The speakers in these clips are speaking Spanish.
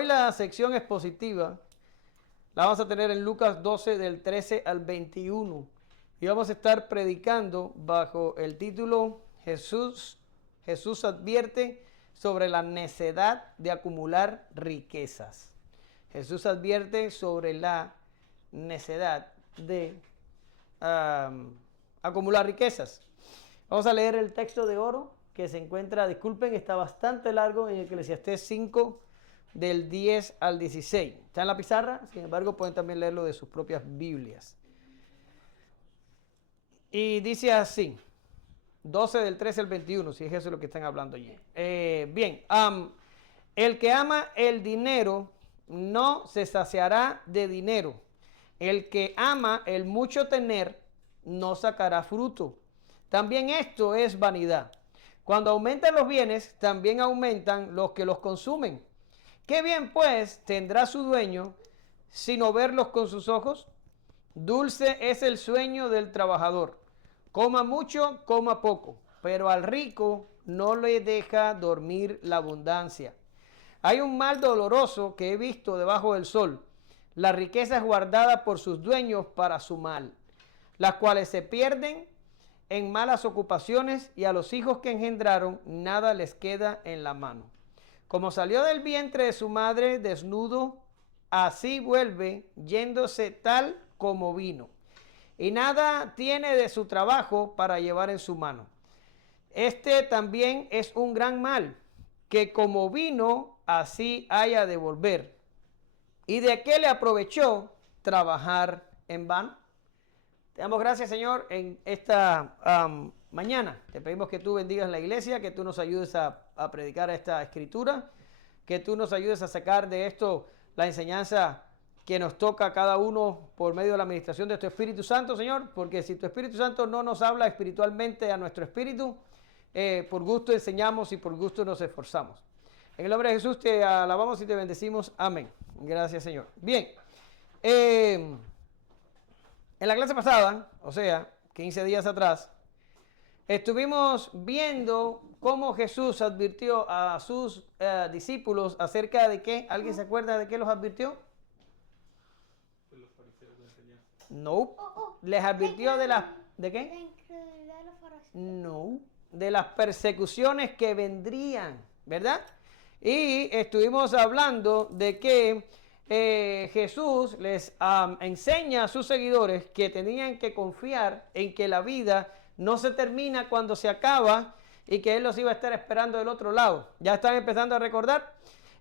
hoy la sección expositiva la vamos a tener en Lucas 12 del 13 al 21. Y vamos a estar predicando bajo el título Jesús advierte sobre la necedad de acumular riquezas. Jesús advierte sobre la necedad de acumular riquezas. Vamos a leer el texto de oro que se encuentra, disculpen, está bastante largo, en Eclesiastés 5 del 10 al 16. Está en la pizarra, sin embargo pueden también leerlo de sus propias Biblias. Y dice así, 12 del 13 al 21, si es eso lo que están hablando allí. Bien, el que ama el dinero no se saciará de dinero. El que ama el mucho tener no sacará fruto. También esto es vanidad. Cuando aumentan los bienes, también aumentan los que los consumen. ¿Qué bien pues tendrá su dueño sino verlos con sus ojos? Dulce es el sueño del trabajador. Coma mucho, coma poco, pero al rico no le deja dormir la abundancia. Hay un mal doloroso que he visto debajo del sol. La riqueza es guardada por sus dueños para su mal, las cuales se pierden en malas ocupaciones, y a los hijos que engendraron nada les queda en la mano. Como salió del vientre de su madre desnudo, así vuelve yéndose tal como vino. Y nada tiene de su trabajo para llevar en su mano. Este también es un gran mal, que como vino, así haya de volver. ¿Y de qué le aprovechó trabajar en vano? Te damos gracias, Señor, en esta mañana. Te pedimos que tú bendigas la iglesia, que tú nos ayudes a predicar esta escritura, que tú nos ayudes a sacar de esto la enseñanza que nos toca a cada uno por medio de la administración de tu Espíritu Santo, Señor, porque si tu Espíritu Santo no nos habla espiritualmente a nuestro espíritu, por gusto enseñamos y por gusto nos esforzamos. En el nombre de Jesús te alabamos y te bendecimos. Amén. Gracias, Señor. Bien. En la clase pasada, o sea, 15 días atrás, estuvimos viendo cómo Jesús advirtió a sus discípulos acerca de qué. ¿Alguien se acuerda de qué los advirtió? De los fariseos de enseñanza. No. Les advirtió de las... ¿De qué? La incredulidad de los fariseos. No. De las persecuciones que vendrían, ¿verdad? Y estuvimos hablando de que Jesús les enseña a sus seguidores que tenían que confiar en que la vida no se termina cuando se acaba y que Él los iba a estar esperando del otro lado. ¿Ya están empezando a recordar?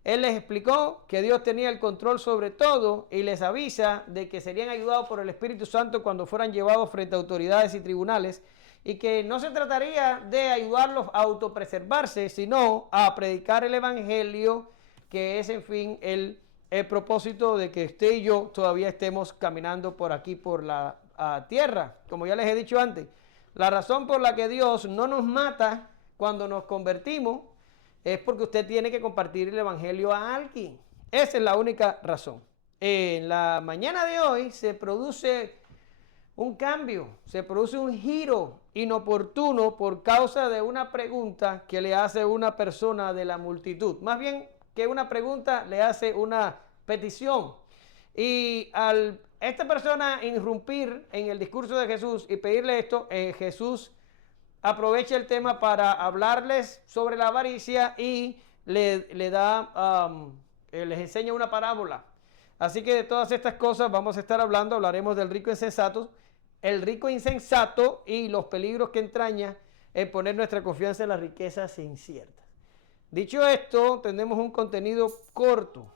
Él les explicó que Dios tenía el control sobre todo y les avisa de que serían ayudados por el Espíritu Santo cuando fueran llevados frente a autoridades y tribunales, y que no se trataría de ayudarlos a autopreservarse, sino a predicar el Evangelio, que es en fin el propósito de que usted y yo todavía estemos caminando por aquí, por la tierra. Como ya les he dicho antes, la razón por la que Dios no nos mata cuando nos convertimos es porque usted tiene que compartir el Evangelio a alguien. Esa es la única razón. En la mañana de hoy se produce un cambio, se produce un giro inoportuno por causa de una pregunta que le hace una persona de la multitud. Más bien que una pregunta, le hace una petición. Y al esta persona irrumpir en el discurso de Jesús y pedirle esto, Jesús aprovecha el tema para hablarles sobre la avaricia y les enseña una parábola. Así que de todas estas cosas vamos a estar hablando. Hablaremos del rico insensato, el rico insensato y los peligros que entraña en poner nuestra confianza en las riquezas inciertas. Dicho esto, tenemos un contenido corto.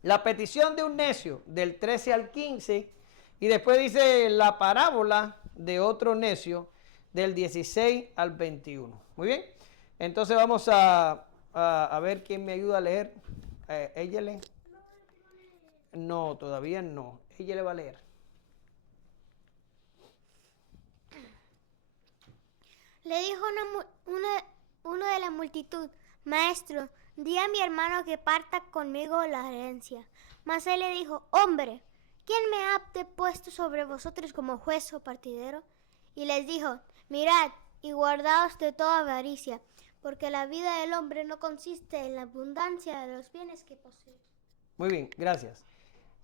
La petición de un necio, del 13 al 15, y después dice la parábola de otro necio, del 16 al 21. Muy bien, entonces vamos a ver quién me ayuda a leer. ¿Ella lee? No, todavía no. Ella le va a leer. Le dijo uno de la multitud: Maestro, di a mi hermano que parta conmigo la herencia. Mas él le dijo: Hombre, ¿quién me ha depuesto sobre vosotros como juez o partidero? Y les dijo: Mirad y guardaos de toda avaricia, porque la vida del hombre no consiste en la abundancia de los bienes que posee. Muy bien, gracias.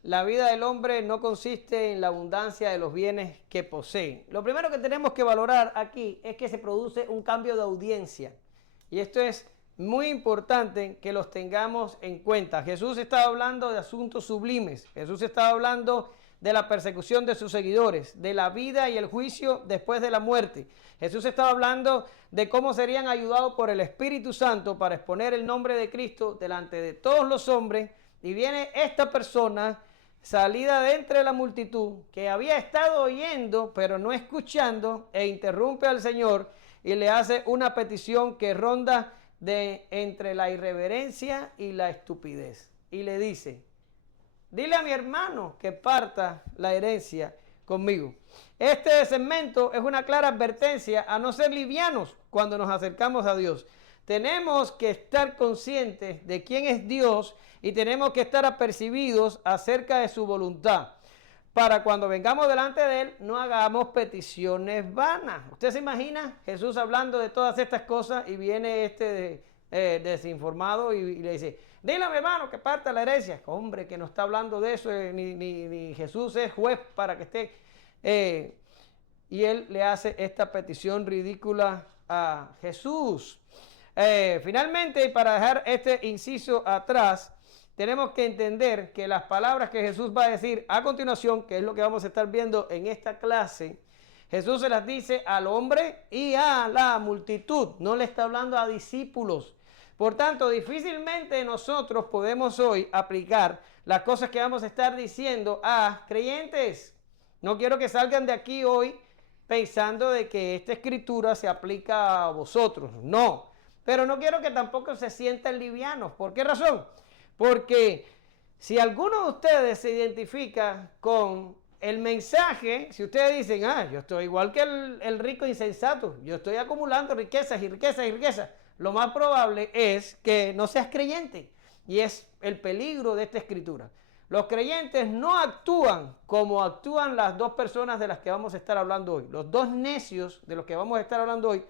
La vida del hombre no consiste en la abundancia de los bienes que posee. Lo primero que tenemos que valorar aquí es que se produce un cambio de audiencia. Y esto es muy importante que los tengamos en cuenta. Jesús estaba hablando de asuntos sublimes. Jesús estaba hablando de la persecución de sus seguidores, de la vida y el juicio después de la muerte. Jesús estaba hablando de cómo serían ayudados por el Espíritu Santo para exponer el nombre de Cristo delante de todos los hombres. Y viene esta persona salida de entre la multitud que había estado oyendo pero no escuchando, e interrumpe al Señor y le hace una petición que ronda de entre la irreverencia y la estupidez. Y le dice: dile a mi hermano que parta la herencia conmigo. Este segmento es una clara advertencia a no ser livianos cuando nos acercamos a Dios. Tenemos que estar conscientes de quién es Dios y tenemos que estar apercibidos acerca de su voluntad, para cuando vengamos delante de Él no hagamos peticiones vanas. ¿Usted se imagina Jesús hablando de todas estas cosas y viene desinformado y le dice: dile a mi hermano que parta la herencia? Hombre, que no está hablando de eso, ni Jesús es juez para que esté. Y Él le hace esta petición ridícula a Jesús. Finalmente, para dejar este inciso atrás, tenemos que entender que las palabras que Jesús va a decir a continuación, que es lo que vamos a estar viendo en esta clase, Jesús se las dice al hombre y a la multitud, no le está hablando a discípulos. Por tanto, difícilmente nosotros podemos hoy aplicar las cosas que vamos a estar diciendo a creyentes. No quiero que salgan de aquí hoy pensando de que esta escritura se aplica a vosotros, no. Pero no quiero que tampoco se sientan livianos. ¿Por qué razón? Porque si alguno de ustedes se identifica con el mensaje, si ustedes dicen: yo estoy igual que el rico insensato, yo estoy acumulando riquezas y riquezas y riquezas, lo más probable es que no seas creyente. Y es el peligro de esta escritura. Los creyentes no actúan como actúan las dos personas de las que vamos a estar hablando hoy. Los dos necios de los que vamos a estar hablando hoy,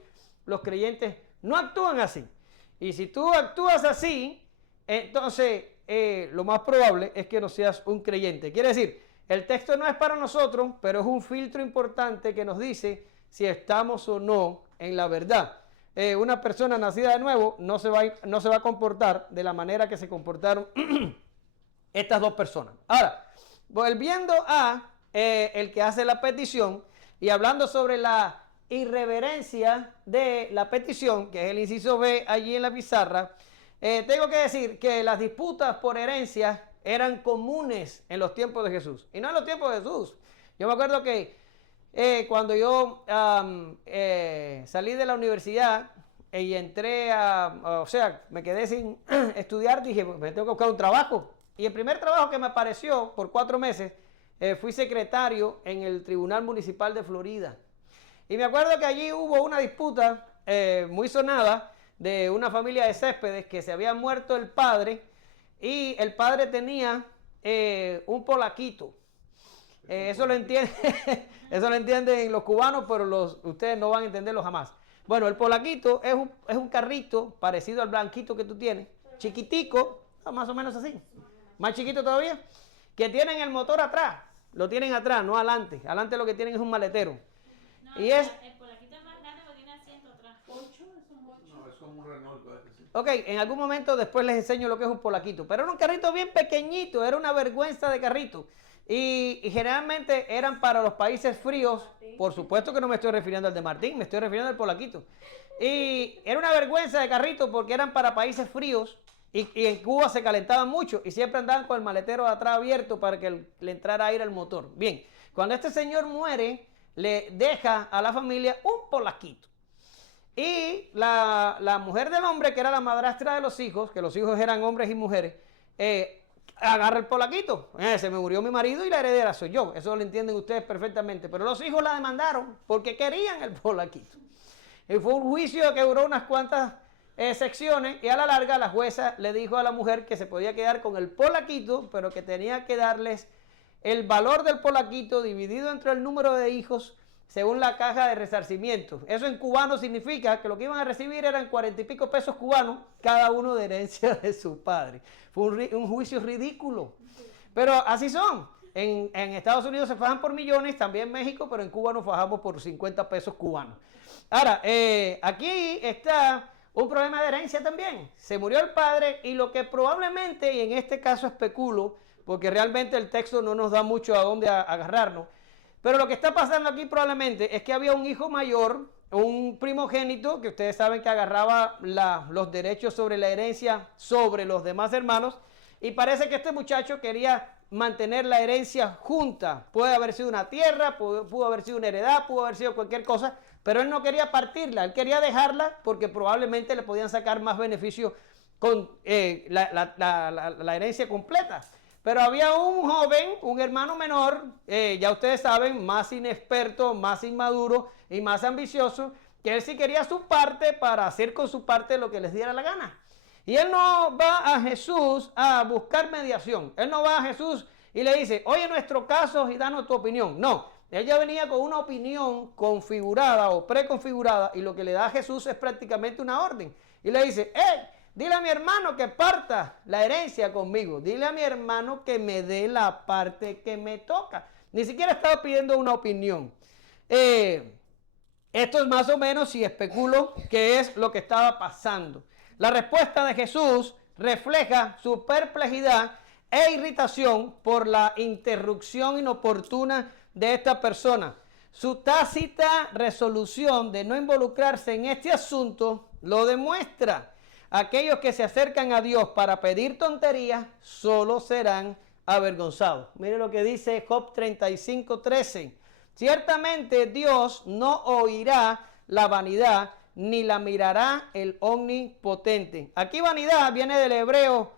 los creyentes no actúan así. Y si tú actúas así, entonces lo más probable es que no seas un creyente. Quiere decir, el texto no es para nosotros, pero es un filtro importante que nos dice si estamos o no en la verdad. Una persona nacida de nuevo no se va a comportar de la manera que se comportaron estas dos personas. Ahora, volviendo a el que hace la petición y hablando sobre la irreverencia de la petición, que es el inciso B allí en la pizarra, tengo que decir que las disputas por herencias eran comunes en los tiempos de Jesús. Y no en los tiempos de Jesús. Yo me acuerdo que cuando yo salí de la universidad y entré me quedé sin estudiar, dije: me tengo que buscar un trabajo. Y el primer trabajo que me apareció por 4 meses, fui secretario en el Tribunal Municipal de Florida. Y me acuerdo que allí hubo una disputa muy sonada de una familia de Céspedes que se había muerto el padre y el padre tenía un polaquito. Eso lo entienden los cubanos, pero ustedes no van a entenderlo jamás. Bueno, el polaquito es un carrito parecido al blanquito que tú tienes, chiquitico, más o menos así, más chiquito todavía, que tienen el motor atrás, lo tienen atrás, no adelante. Adelante lo que tienen es un maletero. No, Y es... el polaquito es más grande porque tiene asiento atrás. ¿Ocho? ¿Es un ocho? No, eso es un Renault. ¿Sí? Ok, en algún momento después les enseño lo que es un polaquito, pero era un carrito bien pequeñito, era una vergüenza de carrito. Y generalmente eran para los países fríos. Por supuesto que no me estoy refiriendo al de Martín, me estoy refiriendo al polaquito. Y era una vergüenza de carrito porque eran para países fríos y en Cuba se calentaban mucho y siempre andaban con el maletero de atrás abierto para que le entrara aire al motor. Bien, cuando este señor muere, le deja a la familia un polaquito. Y la mujer del hombre, que era la madrastra de los hijos, que los hijos eran hombres y mujeres, agarra el polaquito. Se me murió mi marido y la heredera soy yo. Eso lo entienden ustedes perfectamente. Pero los hijos la demandaron porque querían el polaquito. Y fue un juicio que duró unas cuantas secciones y a la larga la jueza le dijo a la mujer que se podía quedar con el polaquito, pero que tenía que darles el valor del polaquito dividido entre el número de hijos según la caja de resarcimiento. Eso en cubano significa que lo que iban a recibir eran 40 y pico pesos cubanos, cada uno de herencia de su padre. Fue un juicio ridículo. Pero así son. En Estados Unidos se fajan por millones, también en México, pero en Cuba nos fajamos por 50 pesos cubanos. Ahora, aquí está un problema de herencia también. Se murió el padre y lo que probablemente, y en este caso especulo, porque realmente el texto no nos da mucho a dónde agarrarnos, pero lo que está pasando aquí probablemente es que había un hijo mayor, un primogénito, que ustedes saben que agarraba los derechos sobre la herencia sobre los demás hermanos, y parece que este muchacho quería mantener la herencia junta. Puede haber sido una tierra, pudo haber sido una heredad, pudo haber sido cualquier cosa, pero él no quería partirla, él quería dejarla porque probablemente le podían sacar más beneficio con la herencia completa. Pero había un joven, un hermano menor, ya ustedes saben, más inexperto, más inmaduro y más ambicioso, que él sí quería su parte para hacer con su parte lo que les diera la gana. Y él no va a Jesús a buscar mediación. Él no va a Jesús y le dice, oye, nuestro caso y danos tu opinión. No, él ya venía con una opinión configurada o preconfigurada y lo que le da a Jesús es prácticamente una orden. Y le dice, dile a mi hermano que parta la herencia conmigo. Dile a mi hermano que me dé la parte que me toca. Ni siquiera estaba pidiendo una opinión. Esto es más o menos, si especulo, qué es lo que estaba pasando. La respuesta de Jesús refleja su perplejidad e irritación por la interrupción inoportuna de esta persona. Su tácita resolución de no involucrarse en este asunto lo demuestra. Aquellos que se acercan a Dios para pedir tonterías solo serán avergonzados. Mire lo que dice Job 35:13. Ciertamente Dios no oirá la vanidad ni la mirará el omnipotente. Aquí vanidad viene del hebreo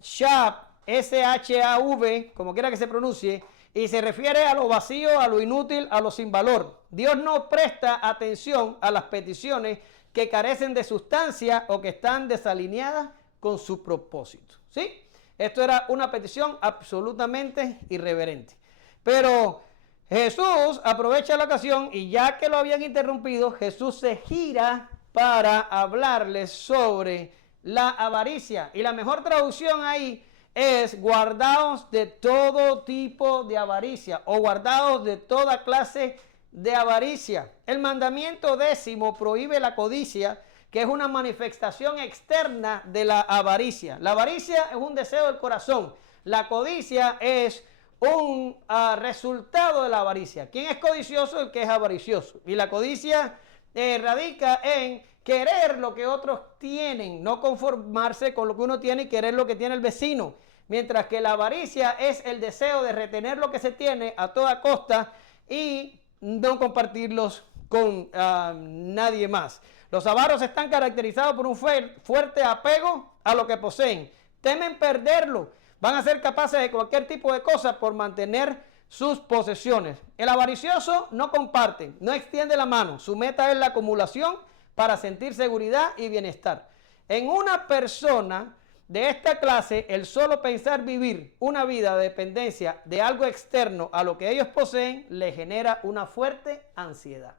shav, S-H-A-V, como quiera que se pronuncie, y se refiere a lo vacío, a lo inútil, a lo sin valor. Dios no presta atención a las peticiones que carecen de sustancia o que están desalineadas con su propósito. ¿Sí? Esto era una petición absolutamente irreverente. Pero Jesús aprovecha la ocasión y ya que lo habían interrumpido, Jesús se gira para hablarles sobre la avaricia. Y la mejor traducción ahí es guardaos de todo tipo de avaricia o guardaos de toda clase de avaricia. El mandamiento 10 prohíbe la codicia, que es una manifestación externa de la avaricia. La avaricia es un deseo del corazón. La codicia es un resultado de la avaricia. ¿Quién es codicioso? El que es avaricioso. Y la codicia radica en querer lo que otros tienen, no conformarse con lo que uno tiene y querer lo que tiene el vecino. Mientras que la avaricia es el deseo de retener lo que se tiene a toda costa y no compartirlos con nadie más. Los avaros están caracterizados por un fuerte apego a lo que poseen. Temen perderlo. Van a ser capaces de cualquier tipo de cosa por mantener sus posesiones. El avaricioso no comparte, no extiende la mano. Su meta es la acumulación para sentir seguridad y bienestar. En una persona de esta clase, el solo pensar vivir una vida de dependencia de algo externo a lo que ellos poseen le genera una fuerte ansiedad.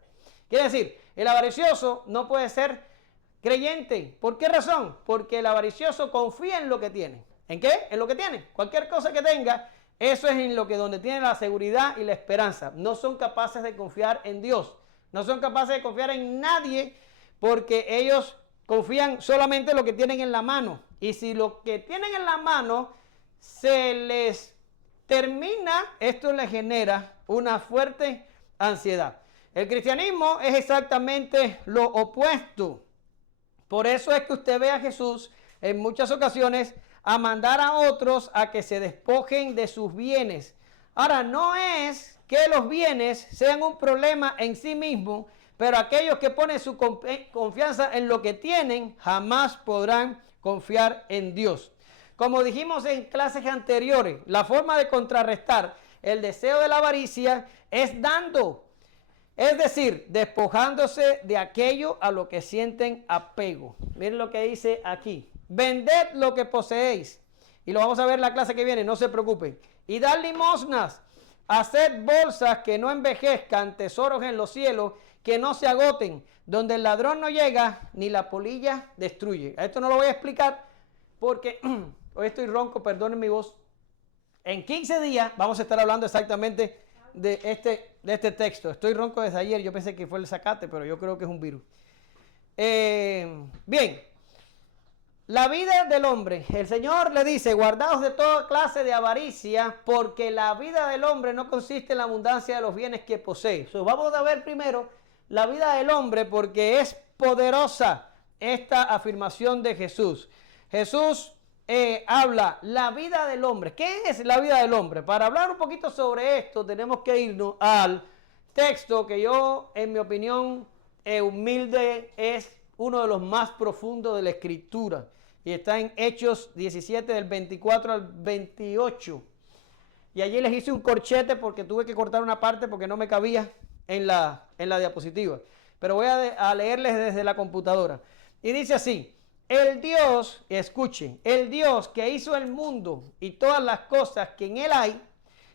Quiere decir, el avaricioso no puede ser creyente. ¿Por qué razón? Porque el avaricioso confía en lo que tiene. ¿En qué? En lo que tiene. Cualquier cosa que tenga, eso es en lo que donde tiene la seguridad y la esperanza. No son capaces de confiar en Dios. No son capaces de confiar en nadie porque ellos confían solamente en lo que tienen en la mano. Y si lo que tienen en la mano se les termina, esto les genera una fuerte ansiedad. El cristianismo es exactamente lo opuesto. Por eso es que usted ve a Jesús en muchas ocasiones a mandar a otros a que se despojen de sus bienes. Ahora, no es que los bienes sean un problema en sí mismo, pero aquellos que ponen su confianza en lo que tienen jamás podrán confiar en Dios. Como dijimos en clases anteriores, la forma de contrarrestar el deseo de la avaricia es dando, es decir, despojándose de aquello a lo que sienten apego. Miren lo que dice aquí. Vended lo que poseéis. Y lo vamos a ver en la clase que viene, no se preocupen. Y dad limosnas. Haced bolsas que no envejezcan, tesoros en los cielos, que no se agoten, donde el ladrón no llega, ni la polilla destruye. Esto no lo voy a explicar porque hoy estoy ronco, perdonen mi voz. En 15 días vamos a estar hablando exactamente de este texto. Estoy ronco desde ayer, yo pensé que fue el zacate, pero yo creo que es un virus. Bien, la vida del hombre, el Señor le dice, guardaos de toda clase de avaricia, porque la vida del hombre no consiste en la abundancia de los bienes que posee. Vamos a ver primero la vida del hombre, porque es poderosa esta afirmación de Jesús. Jesús habla la vida del hombre. ¿Qué es la vida del hombre? Para hablar un poquito sobre esto, tenemos que irnos al texto que yo, en mi opinión humilde, es uno de los más profundos de la Escritura. Y está en Hechos 17, del 24 al 28. Y allí les hice un corchete porque tuve que cortar una parte porque no me cabía en la diapositiva. Pero voy a leerles desde la computadora. Y dice así: el Dios, escuchen, el Dios que hizo el mundo y todas las cosas que en él hay,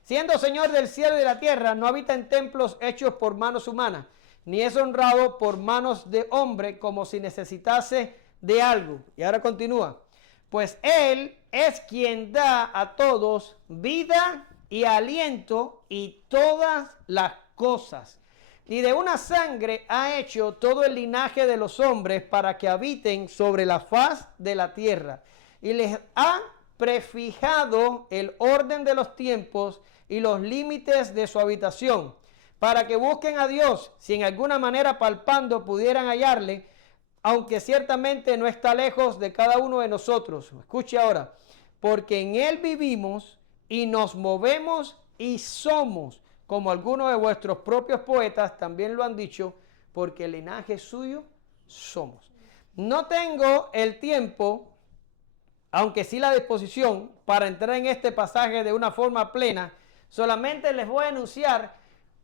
siendo Señor del cielo y de la tierra, no habita en templos hechos por manos humanas, ni es honrado por manos de hombre como si necesitase de algo. Y ahora continúa. Pues Él es quien da a todos vida y aliento y todas las cosas. Y de una sangre ha hecho todo el linaje de los hombres para que habiten sobre la faz de la tierra. Y les ha prefijado el orden de los tiempos y los límites de su habitación, para que busquen a Dios, si en alguna manera palpando pudieran hallarle, aunque ciertamente no está lejos de cada uno de nosotros. Escuche ahora, porque en Él vivimos y nos movemos y somos, como algunos de vuestros propios poetas también lo han dicho, porque el linaje suyo somos. No tengo el tiempo, aunque sí la disposición, para entrar en este pasaje de una forma plena. Solamente les voy a enunciar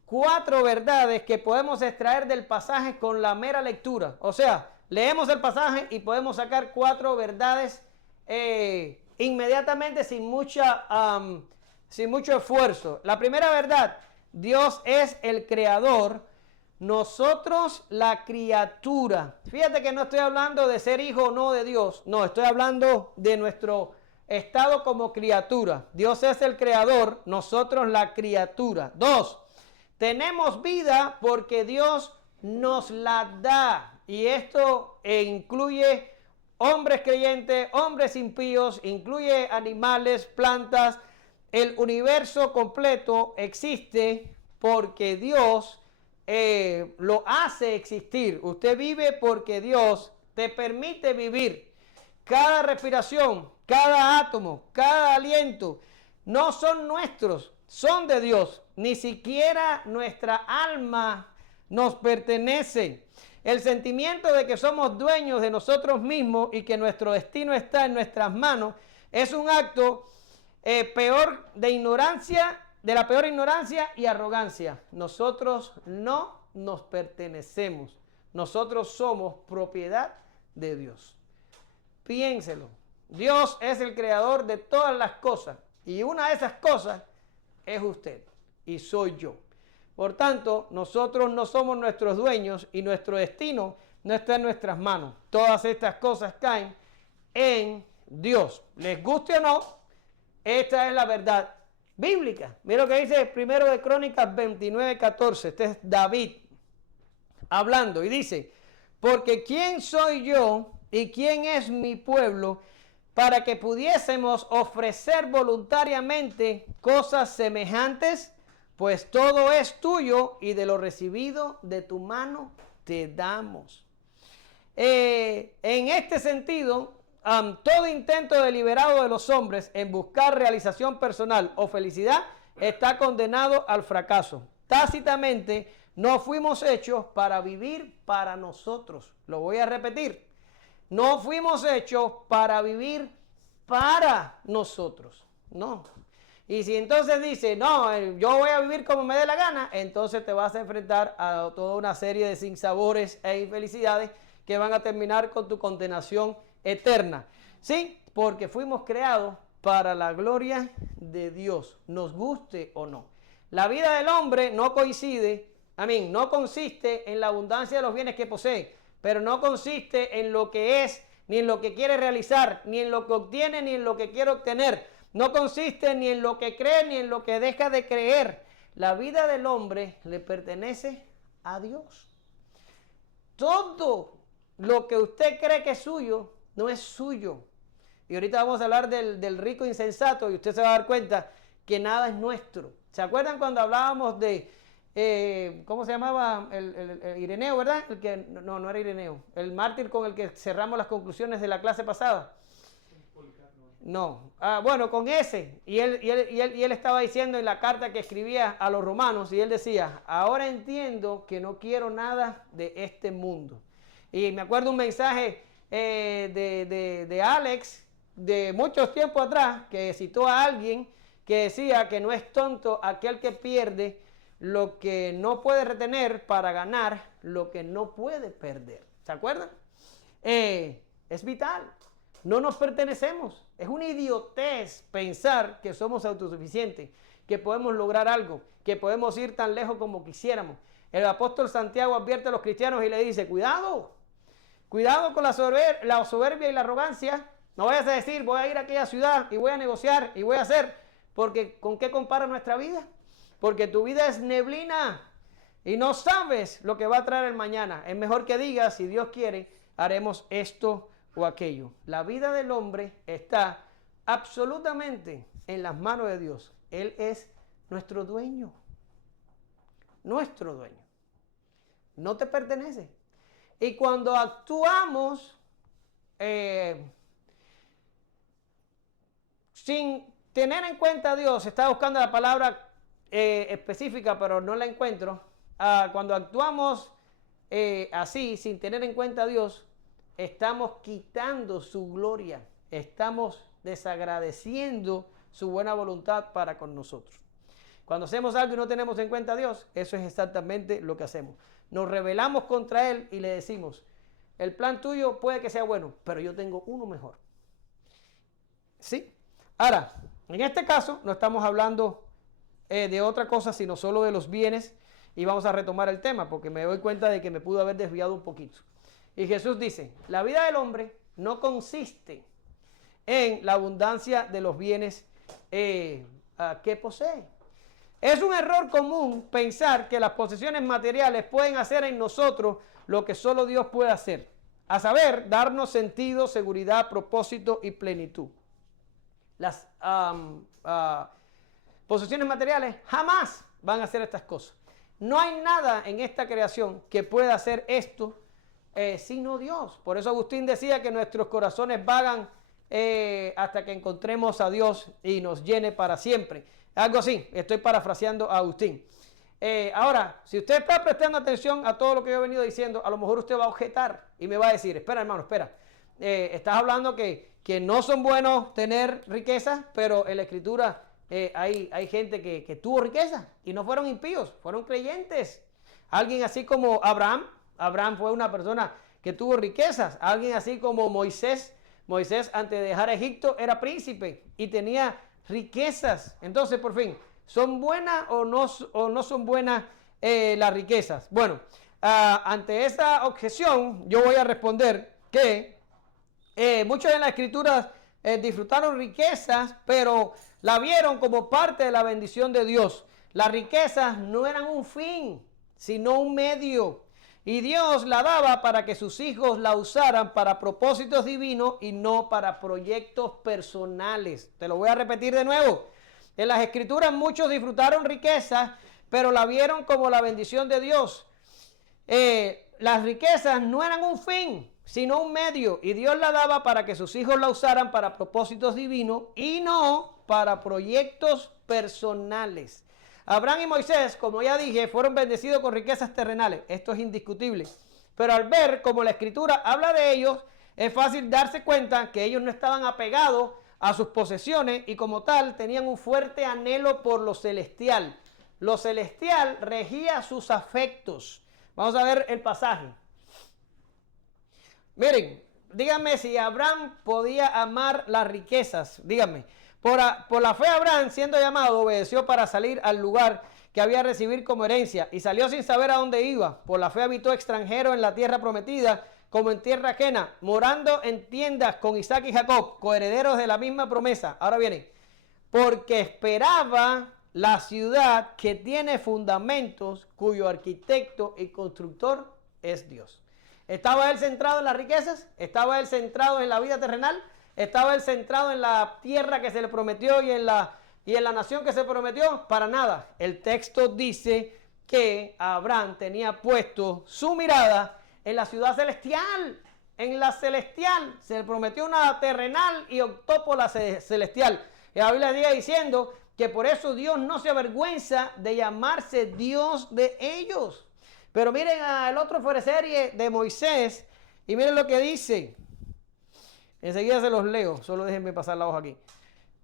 4 verdades que podemos extraer del pasaje con la mera lectura. O sea, leemos el pasaje y podemos sacar 4 verdades inmediatamente sin mucho esfuerzo. La primera verdad: Dios es el creador, nosotros la criatura. Fíjate que no estoy hablando de ser hijo o no de Dios, no, estoy hablando de nuestro estado como criatura. Dios es el creador, nosotros la criatura. 2, tenemos vida porque Dios nos la da. Y esto incluye hombres creyentes, hombres impíos, incluye animales, plantas. El universo completo existe porque Dios lo hace existir. Usted vive porque Dios te permite vivir. Cada respiración, cada átomo, cada aliento no son nuestros, son de Dios. Ni siquiera nuestra alma nos pertenece. El sentimiento de que somos dueños de nosotros mismos y que nuestro destino está en nuestras manos es un acto peor de ignorancia, de la peor ignorancia y arrogancia. Nosotros no nos pertenecemos. Nosotros somos propiedad de Dios. Piénselo. Dios es el creador de todas las cosas. Y una de esas cosas es usted y soy yo. Por tanto, nosotros no somos nuestros dueños y nuestro destino no está en nuestras manos. Todas estas cosas caen en Dios. Les guste o no, esta es la verdad bíblica. Mira lo que dice 1 de Crónicas 29:14. Este es David hablando y dice: porque ¿quién soy yo y quién es mi pueblo para que pudiésemos ofrecer voluntariamente cosas semejantes? Pues todo es tuyo y de lo recibido de tu mano te damos. En este sentido, todo intento deliberado de los hombres en buscar realización personal o felicidad está condenado al fracaso. Tácitamente, no fuimos hechos para vivir para nosotros. Lo voy a repetir. No fuimos hechos para vivir para nosotros. No. Y si entonces dice, no, yo voy a vivir como me dé la gana, entonces te vas a enfrentar a toda una serie de sinsabores e infelicidades que van a terminar con tu condenación eterna. ¿Sí? Porque fuimos creados para la gloria de Dios, nos guste o no. La vida del hombre no no consiste en la abundancia de los bienes que posee, pero no consiste en lo que es, ni en lo que quiere realizar, ni en lo que obtiene, ni en lo que quiere obtener. No consiste ni en lo que cree, ni en lo que deja de creer. La vida del hombre le pertenece a Dios. Todo lo que usted cree que es suyo, no es suyo. Y ahorita vamos a hablar del rico insensato y usted se va a dar cuenta que nada es nuestro. ¿Se acuerdan cuando hablábamos de, ¿cómo se llamaba? El Ireneo, ¿verdad? No era Ireneo. El mártir con el que cerramos las conclusiones de la clase pasada. No. Bueno, con ese. Y él estaba diciendo en la carta que escribía a los romanos, y él decía, ahora entiendo que no quiero nada de este mundo. Y me acuerdo un mensaje de Alex de muchos tiempos atrás, que citó a alguien que decía que no es tonto aquel que pierde lo que no puede retener para ganar lo que no puede perder. ¿Se acuerdan? Es vital. No nos pertenecemos. Es una idiotez pensar que somos autosuficientes, que podemos lograr algo, que podemos ir tan lejos como quisiéramos. El apóstol Santiago advierte a los cristianos y le dice, cuidado con la soberbia y la arrogancia. No vayas a decir, voy a ir a aquella ciudad y voy a negociar y voy a hacer, porque ¿con qué compara nuestra vida? Porque tu vida es neblina y no sabes lo que va a traer el mañana. Es mejor que digas, si Dios quiere, haremos esto o aquello. La vida del hombre está absolutamente en las manos de Dios. Él es nuestro dueño. Nuestro dueño. No te pertenece. Y cuando actuamos sin tener en cuenta a Dios, estaba buscando la palabra específica, pero no la encuentro. Cuando actuamos así, sin tener en cuenta a Dios, estamos quitando su gloria, estamos desagradeciendo su buena voluntad para con nosotros. Cuando hacemos algo y no tenemos en cuenta a Dios, eso es exactamente lo que hacemos. Nos rebelamos contra Él y le decimos, el plan tuyo puede que sea bueno, pero yo tengo uno mejor. ¿Sí? Ahora, en este caso no estamos hablando de otra cosa, sino solo de los bienes, y vamos a retomar el tema, porque me doy cuenta de que me pudo haber desviado un poquito. Y Jesús dice, la vida del hombre no consiste en la abundancia de los bienes que posee. Es un error común pensar que las posesiones materiales pueden hacer en nosotros lo que solo Dios puede hacer, a saber, darnos sentido, seguridad, propósito y plenitud. Las posesiones materiales jamás van a hacer estas cosas. No hay nada en esta creación que pueda hacer esto sino Dios. Por eso Agustín decía que nuestros corazones vagan hasta que encontremos a Dios y nos llene para siempre. Algo así, estoy parafraseando a Agustín. Ahora, si usted está prestando atención a todo lo que yo he venido diciendo, a lo mejor usted va a objetar y me va a decir, espera hermano, espera. Estás hablando que no son buenos tener riquezas, pero en la Escritura hay gente que tuvo riqueza y no fueron impíos, fueron creyentes. Alguien así como Abraham fue una persona que tuvo riquezas. Alguien así como Moisés antes de dejar Egipto era príncipe y tenía riquezas. Entonces, por fin, ¿son buenas o no son buenas las riquezas? Bueno, ante esa objeción yo voy a responder que muchos en las Escrituras disfrutaron riquezas, pero la vieron como parte de la bendición de Dios. Las riquezas no eran un fin, sino un medio. Y Dios la daba para que sus hijos la usaran para propósitos divinos y no para proyectos personales. Te lo voy a repetir de nuevo. En las Escrituras muchos disfrutaron riquezas, pero la vieron como la bendición de Dios. Las riquezas no eran un fin, sino un medio. Y Dios la daba para que sus hijos la usaran para propósitos divinos y no para proyectos personales. Abraham y Moisés, como ya dije, fueron bendecidos con riquezas terrenales. Esto es indiscutible. Pero al ver cómo la Escritura habla de ellos, es fácil darse cuenta que ellos no estaban apegados a sus posesiones y como tal tenían un fuerte anhelo por lo celestial. Lo celestial regía sus afectos. Vamos a ver el pasaje. Miren, díganme si Abraham podía amar las riquezas. Díganme. Por la fe Abraham, siendo llamado, obedeció para salir al lugar que había de recibir como herencia, y salió sin saber a dónde iba. Por la fe habitó extranjero en la tierra prometida, como en tierra ajena, morando en tiendas con Isaac y Jacob, coherederos de la misma promesa. Ahora viene, porque esperaba la ciudad que tiene fundamentos, cuyo arquitecto y constructor es Dios. ¿Estaba él centrado en las riquezas? ¿Estaba él centrado en la vida terrenal? ¿Estaba él centrado en la tierra que se le prometió y en la nación que se prometió? Para nada. El texto dice que Abraham tenía puesto su mirada en la ciudad celestial, en la celestial. Se le prometió una terrenal y optó por la celestial. Y la Biblia sigue diciendo que por eso Dios no se avergüenza de llamarse Dios de ellos. Pero miren al otro fueraserie de Moisés y miren lo que dice. Enseguida se los leo, solo déjenme pasar la hoja aquí.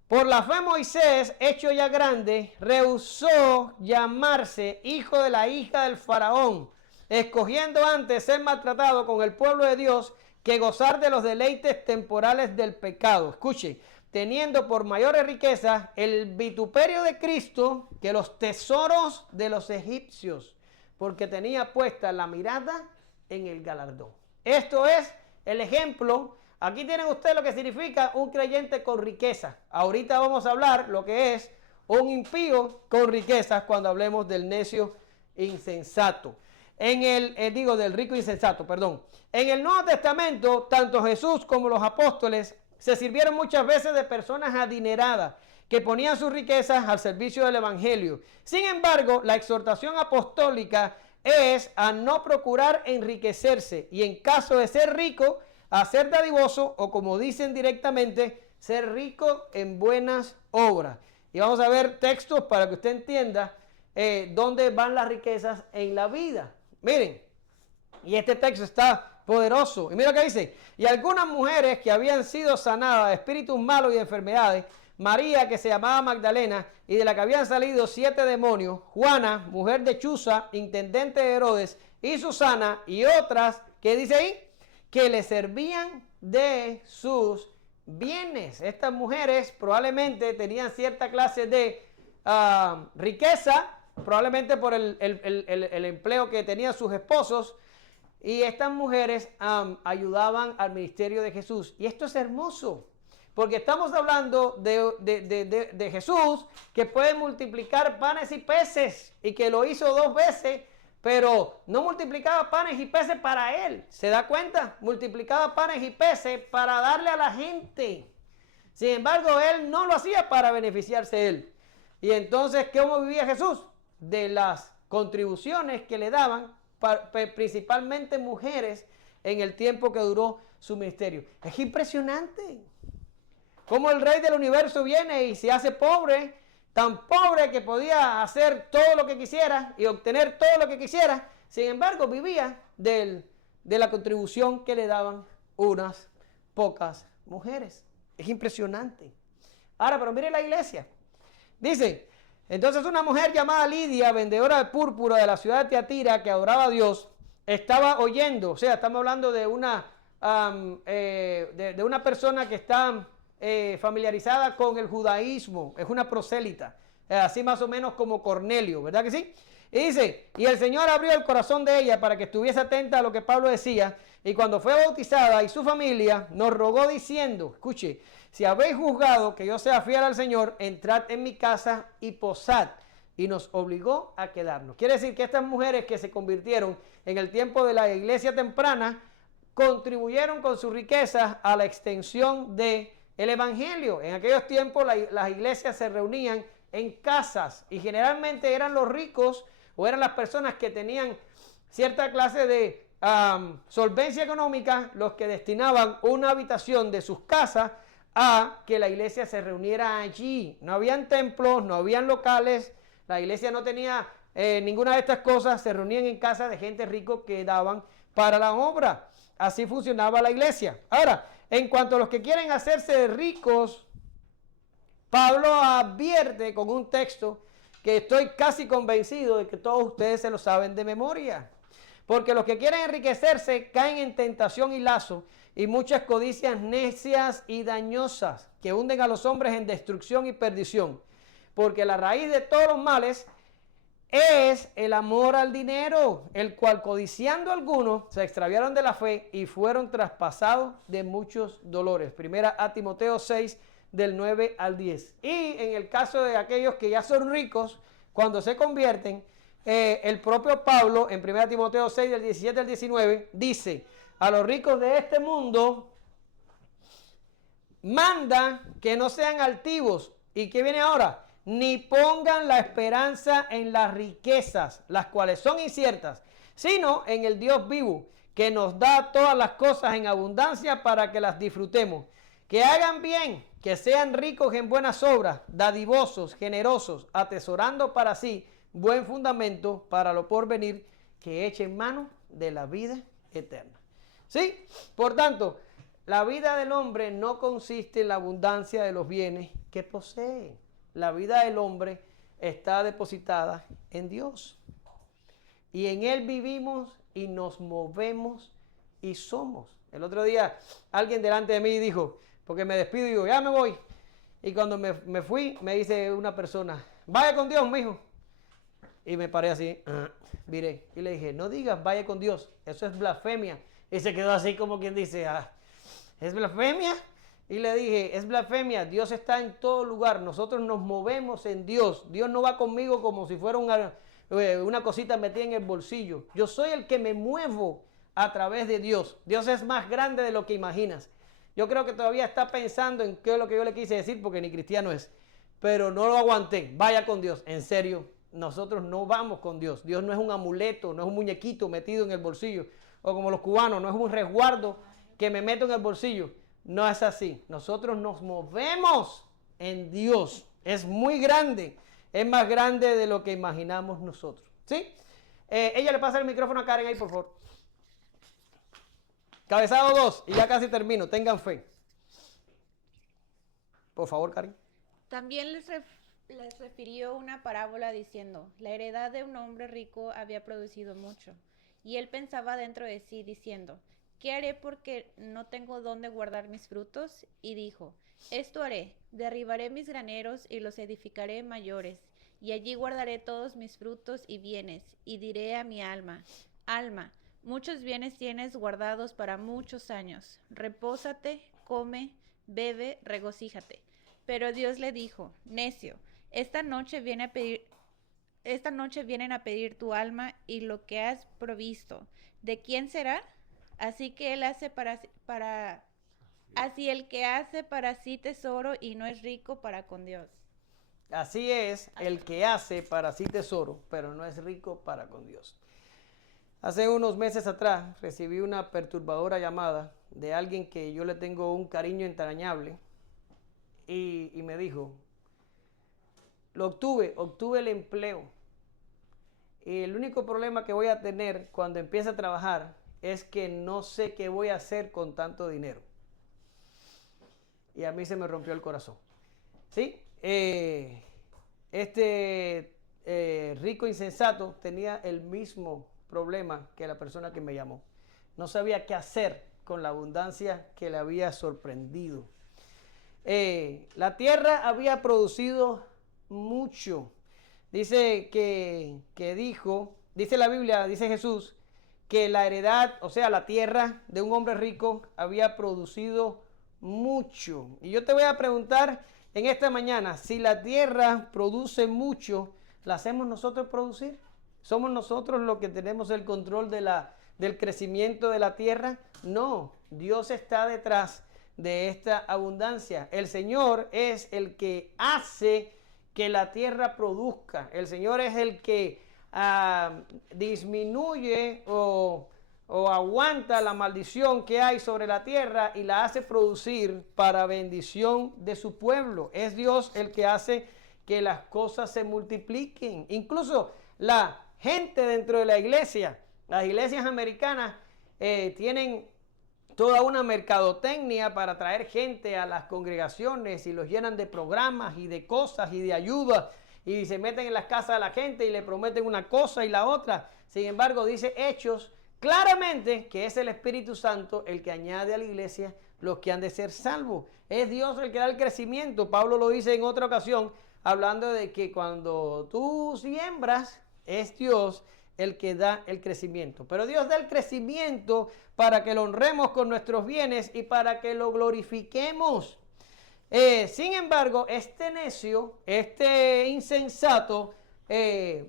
Por la fe Moisés, hecho ya grande, rehusó llamarse hijo de la hija del faraón, escogiendo antes ser maltratado con el pueblo de Dios que gozar de los deleites temporales del pecado. Escuche, teniendo por mayores riquezas el vituperio de Cristo que los tesoros de los egipcios, porque tenía puesta la mirada en el galardón. Esto es el ejemplo. Aquí tienen ustedes lo que significa un creyente con riqueza. Ahorita vamos a hablar lo que es un impío con riquezas cuando hablemos del necio insensato. Del rico insensato, perdón. En el Nuevo Testamento, tanto Jesús como los apóstoles se sirvieron muchas veces de personas adineradas que ponían sus riquezas al servicio del evangelio. Sin embargo, la exhortación apostólica es a no procurar enriquecerse y en caso de ser rico, a ser dadivoso o, como dicen directamente, ser rico en buenas obras. Y vamos a ver textos para que usted entienda dónde van las riquezas en la vida. Miren, y este texto está poderoso. Y mira lo que dice. Y algunas mujeres que habían sido sanadas de espíritus malos y de enfermedades, María, que se llamaba Magdalena, y de la que habían salido 7 demonios, Juana, mujer de Chuza, intendente de Herodes, y Susana, y otras, ¿qué dice ahí? Que le servían de sus bienes. Estas mujeres probablemente tenían cierta clase de riqueza, probablemente por el empleo que tenían sus esposos, y estas mujeres ayudaban al ministerio de Jesús. Y esto es hermoso, porque estamos hablando de Jesús, que puede multiplicar panes y peces, y que lo hizo 2 veces, pero no multiplicaba panes y peces para él. ¿Se da cuenta? Multiplicaba panes y peces para darle a la gente. Sin embargo, él no lo hacía para beneficiarse él. Y entonces, ¿cómo vivía Jesús? De las contribuciones que le daban, principalmente mujeres, en el tiempo que duró su ministerio. Es impresionante cómo el rey del universo viene y se hace pobre, tan pobre que podía hacer todo lo que quisiera y obtener todo lo que quisiera. Sin embargo, vivía de la contribución que le daban unas pocas mujeres. Es impresionante. Ahora, pero mire la iglesia. Dice, entonces una mujer llamada Lidia, vendedora de púrpura de la ciudad de Tiatira, que adoraba a Dios, estaba oyendo. O sea, estamos hablando de una persona que está familiarizada con el judaísmo, es una prosélita, así más o menos como Cornelio, ¿verdad que sí? Y dice, y el Señor abrió el corazón de ella para que estuviese atenta a lo que Pablo decía, y cuando fue bautizada y su familia nos rogó diciendo, escuche, si habéis juzgado que yo sea fiel al Señor, entrad en mi casa y posad, y nos obligó a quedarnos. Quiere decir que estas mujeres que se convirtieron en el tiempo de la iglesia temprana, contribuyeron con sus riquezas a la extensión de el evangelio. En aquellos tiempos las iglesias se reunían en casas y generalmente eran los ricos o eran las personas que tenían cierta clase de solvencia económica los que destinaban una habitación de sus casas a que la iglesia se reuniera allí. No habían templos, no habían locales, la iglesia no tenía ninguna de estas cosas, se reunían en casa de gente rico que daban para la obra. Así funcionaba la iglesia. Ahora, en cuanto a los que quieren hacerse ricos, Pablo advierte con un texto que estoy casi convencido de que todos ustedes se lo saben de memoria. Porque los que quieren enriquecerse caen en tentación y lazo y muchas codicias necias y dañosas que hunden a los hombres en destrucción y perdición. Porque la raíz de todos los males es el amor al dinero, el cual codiciando algunos se extraviaron de la fe y fueron traspasados de muchos dolores. Primera a Timoteo 6, del 9 al 10. Y en el caso de aquellos que ya son ricos, cuando se convierten, el propio Pablo en 1 Timoteo 6, del 17 al 19, dice: a los ricos de este mundo manda que no sean altivos. ¿Y qué viene ahora? Ni pongan la esperanza en las riquezas, las cuales son inciertas, sino en el Dios vivo, que nos da todas las cosas en abundancia para que las disfrutemos. Que hagan bien, que sean ricos en buenas obras, dadivosos, generosos, atesorando para sí buen fundamento para lo porvenir, que echen mano de la vida eterna. ¿Sí? Por tanto, la vida del hombre no consiste en la abundancia de los bienes que posee. La vida del hombre está depositada en Dios. Y en Él vivimos y nos movemos y somos. El otro día alguien delante de mí dijo, porque me despido y digo, ya me voy. Y cuando me fui, me dice una persona, vaya con Dios, mijo. Y me paré así, miré. Y le dije, no digas vaya con Dios, eso es blasfemia. Y se quedó así como quien dice, ¿es blasfemia? Y le dije, es blasfemia, Dios está en todo lugar, nosotros nos movemos en Dios. Dios no va conmigo como si fuera una cosita metida en el bolsillo. Yo soy el que me muevo a través de Dios. Dios es más grande de lo que imaginas. Yo creo que todavía está pensando en qué es lo que yo le quise decir, porque ni cristiano es. Pero no lo aguanté, vaya con Dios, en serio. Nosotros no vamos con Dios. Dios no es un amuleto, no es un muñequito metido en el bolsillo. O como los cubanos, no es un resguardo que me meto en el bolsillo. No es así. Nosotros nos movemos en Dios. Es muy grande. Es más grande de lo que imaginamos nosotros. ¿Sí? Ella le pasa el micrófono a Karen ahí, por favor. Cabezado 2. Y ya casi termino. Tengan fe. Por favor, Karen. También les refirió una parábola diciendo, la heredad de un hombre rico había producido mucho. Y él pensaba dentro de sí diciendo, ¿qué haré porque no tengo dónde guardar mis frutos? Y dijo, esto haré, derribaré mis graneros y los edificaré mayores, y allí guardaré todos mis frutos y bienes, y diré a mi alma, alma, muchos bienes tienes guardados para muchos años, repósate, come, bebe, regocíjate. Pero Dios le dijo, necio, esta noche vienen a pedir tu alma y lo que has provisto, ¿de quién será? Así que él hace así el que hace para sí tesoro y no es rico para con Dios. Así es el que hace para sí tesoro, pero no es rico para con Dios. Hace unos meses atrás recibí una perturbadora llamada de alguien que yo le tengo un cariño entrañable y me dijo, obtuve el empleo. Y el único problema que voy a tener cuando empiece a trabajar es que no sé qué voy a hacer con tanto dinero. Y a mí se me rompió el corazón. ¿Sí? Rico insensato tenía el mismo problema que la persona que me llamó. No sabía qué hacer con la abundancia que le había sorprendido. La tierra había producido mucho. Dice dice la Biblia, dice Jesús, que la heredad, o sea, la tierra de un hombre rico había producido mucho. Y yo te voy a preguntar en esta mañana, si la tierra produce mucho, ¿la hacemos nosotros producir? ¿Somos nosotros los que tenemos el control del crecimiento de la tierra? No, Dios está detrás de esta abundancia. El Señor es el que hace que la tierra produzca. El Señor es el que disminuye o aguanta la maldición que hay sobre la tierra y la hace producir para bendición de su pueblo. Es Dios el que hace que las cosas se multipliquen. Incluso la gente dentro de la iglesia, las iglesias americanas tienen toda una mercadotecnia para traer gente a las congregaciones y los llenan de programas y de cosas y de ayuda y se meten en las casas de la gente y le prometen una cosa y la otra. Sin embargo, dice Hechos claramente que es el Espíritu Santo el que añade a la iglesia los que han de ser salvos. Es Dios el que da el crecimiento. Pablo lo dice en otra ocasión, hablando de que cuando tú siembras, es Dios el que da el crecimiento. Pero Dios da el crecimiento para que lo honremos con nuestros bienes y para que lo glorifiquemos. Sin embargo, este necio, este insensato,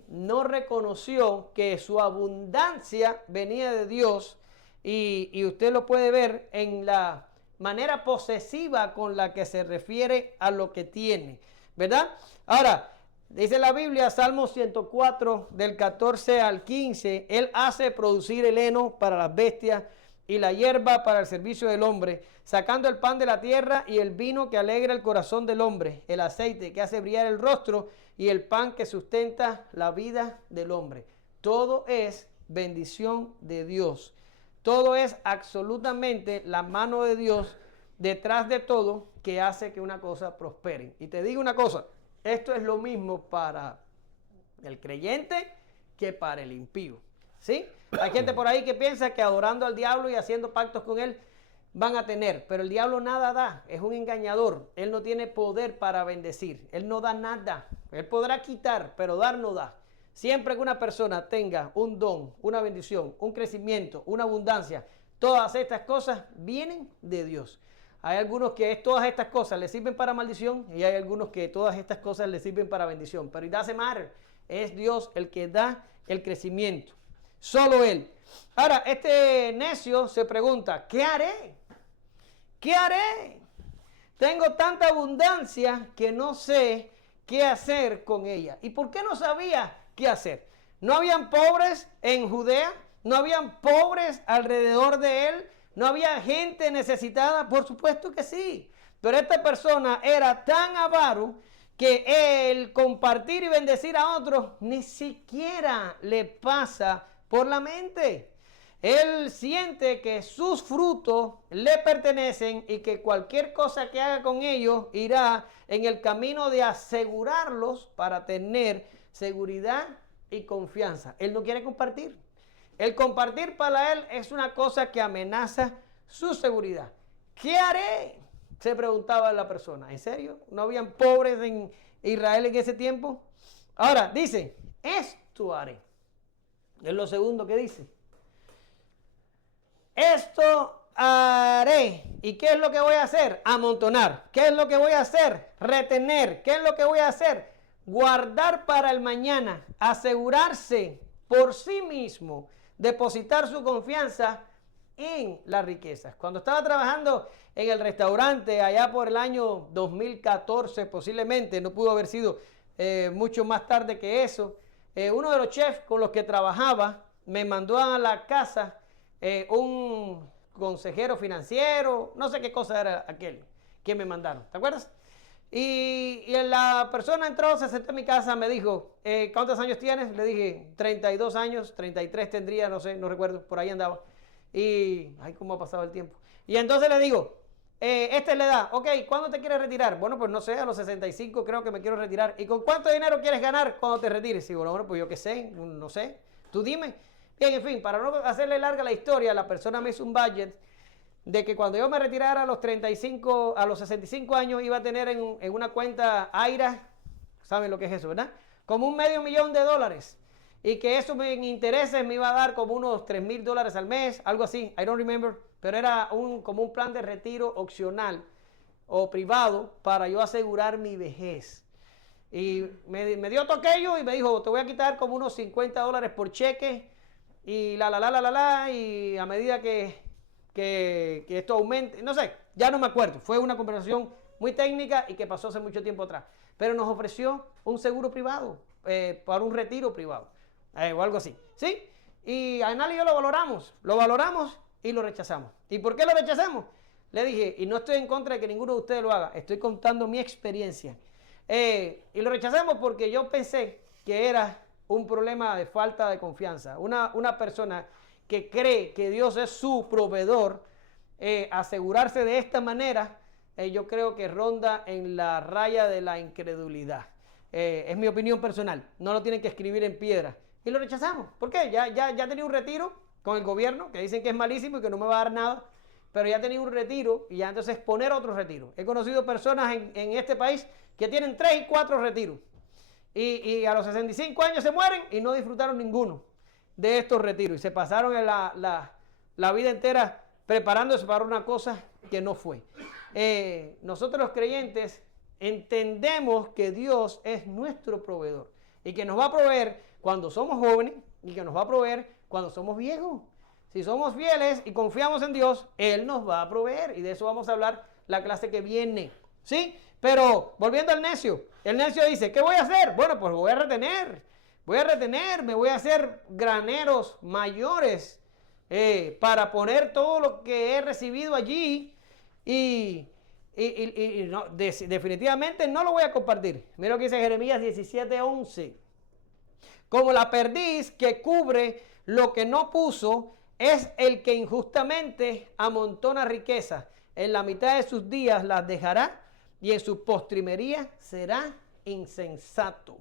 no reconoció que su abundancia venía de Dios y usted lo puede ver en la manera posesiva con la que se refiere a lo que tiene, ¿verdad? Ahora, dice la Biblia, Salmo 104, del 14 al 15, Él hace producir el heno para las bestias y la hierba para el servicio del hombre, sacando el pan de la tierra y el vino que alegra el corazón del hombre, el aceite que hace brillar el rostro y el pan que sustenta la vida del hombre. Todo es bendición de Dios. Todo es absolutamente la mano de Dios detrás de todo que hace que una cosa prospere. Y te digo una cosa, esto es lo mismo para el creyente que para el impío, ¿sí? Hay gente por ahí que piensa que adorando al diablo y haciendo pactos con él van a tener, pero el diablo nada da, es un engañador, él no tiene poder para bendecir, él no da nada, él podrá quitar, pero dar no da. Siempre que una persona tenga un don, una bendición, un crecimiento, una abundancia, todas estas cosas vienen de Dios. Hay algunos que todas estas cosas le sirven para maldición y hay algunos que todas estas cosas le sirven para bendición. Pero it doesn't matter. Es Dios el que da el crecimiento. Solo Él. Ahora, este necio se pregunta, ¿qué haré? ¿Qué haré? Tengo tanta abundancia que no sé qué hacer con ella. ¿Y por qué no sabía qué hacer? ¿No habían pobres en Judea? ¿No habían pobres alrededor de él? ¿No había gente necesitada? Por supuesto que sí. Pero esta persona era tan avaro que el compartir y bendecir a otros ni siquiera le pasa por la mente. Él siente que sus frutos le pertenecen y que cualquier cosa que haga con ellos irá en el camino de asegurarlos para tener seguridad y confianza. Él no quiere compartir. El compartir para él es una cosa que amenaza su seguridad. ¿Qué haré? Se preguntaba la persona. ¿En serio? ¿No habían pobres en Israel en ese tiempo? Ahora, dice, esto haré. Es lo segundo que dice. Esto haré. ¿Y qué es lo que voy a hacer? Amontonar. ¿Qué es lo que voy a hacer? Retener. ¿Qué es lo que voy a hacer? Guardar para el mañana. Asegurarse por sí mismo. Depositar su confianza en las riquezas. Cuando estaba trabajando en el restaurante allá por el año 2014 posiblemente, no pudo haber sido mucho más tarde que eso, uno de los chefs con los que trabajaba me mandó a la casa un consejero financiero, no sé qué cosa era aquel que me mandaron, ¿te acuerdas? Y la persona entró, se sentó en mi casa, me dijo, ¿cuántos años tienes? Le dije, 32 años, 33 tendría, no sé, no recuerdo, por ahí andaba. Y, ay, cómo ha pasado el tiempo. Y entonces le digo, esta es la edad, ok, ¿cuándo te quieres retirar? Bueno, pues no sé, a los 65 creo que me quiero retirar. ¿Y con cuánto dinero quieres ganar cuando te retires? Y bueno, pues yo qué sé, no sé, tú dime. Bien, en fin, para no hacerle larga la historia, la persona me hizo un budget de que cuando yo me retirara a los 35, a los 65 años iba a tener en una cuenta AIRA, ¿saben lo que es eso, verdad? Como $500,000 y que eso en intereses me iba a dar como unos $3,000 al mes, algo así, I don't remember, pero era como un plan de retiro opcional o privado para yo asegurar mi vejez. Y me dio todo aquello y me dijo, te voy a quitar como unos $50 por cheque y y a medida que esto aumente, no sé, ya no me acuerdo, fue una conversación muy técnica y que pasó hace mucho tiempo atrás, pero nos ofreció un seguro privado para un retiro privado o algo así, ¿sí? Y Ainal y yo lo valoramos y lo rechazamos. ¿Y por qué lo rechazamos? Le dije, y no estoy en contra de que ninguno de ustedes lo haga, estoy contando mi experiencia. Y lo rechazamos porque yo pensé que era un problema de falta de confianza. Una persona que cree que Dios es su proveedor, asegurarse de esta manera, yo creo que ronda en la raya de la incredulidad. Es mi opinión personal, no lo tienen que escribir en piedra. Y lo rechazamos. ¿Por qué? Ya tenía un retiro con el gobierno, que dicen que es malísimo y que no me va a dar nada, pero ya tenía un retiro y ya entonces poner otro retiro. He conocido personas en este país que tienen 3 y 4 retiros y a los 65 años se mueren y no disfrutaron ninguno de estos retiros y se pasaron la vida entera preparándose para una cosa que no fue. Nosotros los creyentes entendemos que Dios es nuestro proveedor y que nos va a proveer cuando somos jóvenes y que nos va a proveer cuando somos viejos. Si somos fieles y confiamos en Dios, Él nos va a proveer y de eso vamos a hablar la clase que viene, ¿sí? Pero volviendo al necio, el necio dice, ¿qué voy a hacer? Bueno, pues voy a retener, me voy a hacer graneros mayores para poner todo lo que he recibido allí y no, definitivamente no lo voy a compartir. Mira lo que dice Jeremías 17:11. Como la perdiz que cubre lo que no puso, es el que injustamente amontona riquezas. En la mitad de sus días las dejará y en su postrimería será insensato.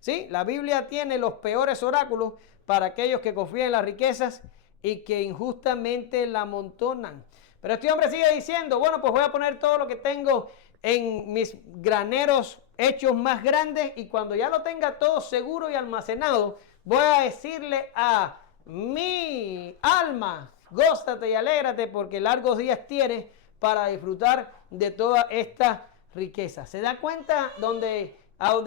¿Sí? La Biblia tiene los peores oráculos para aquellos que confían en las riquezas y que injustamente la amontonan. Pero este hombre sigue diciendo, bueno, pues voy a poner todo lo que tengo en mis graneros hechos más grandes y cuando ya lo tenga todo seguro y almacenado, voy a decirle a mi alma, gózate y alégrate porque largos días tienes para disfrutar de toda esta riqueza. ¿Se da cuenta a dónde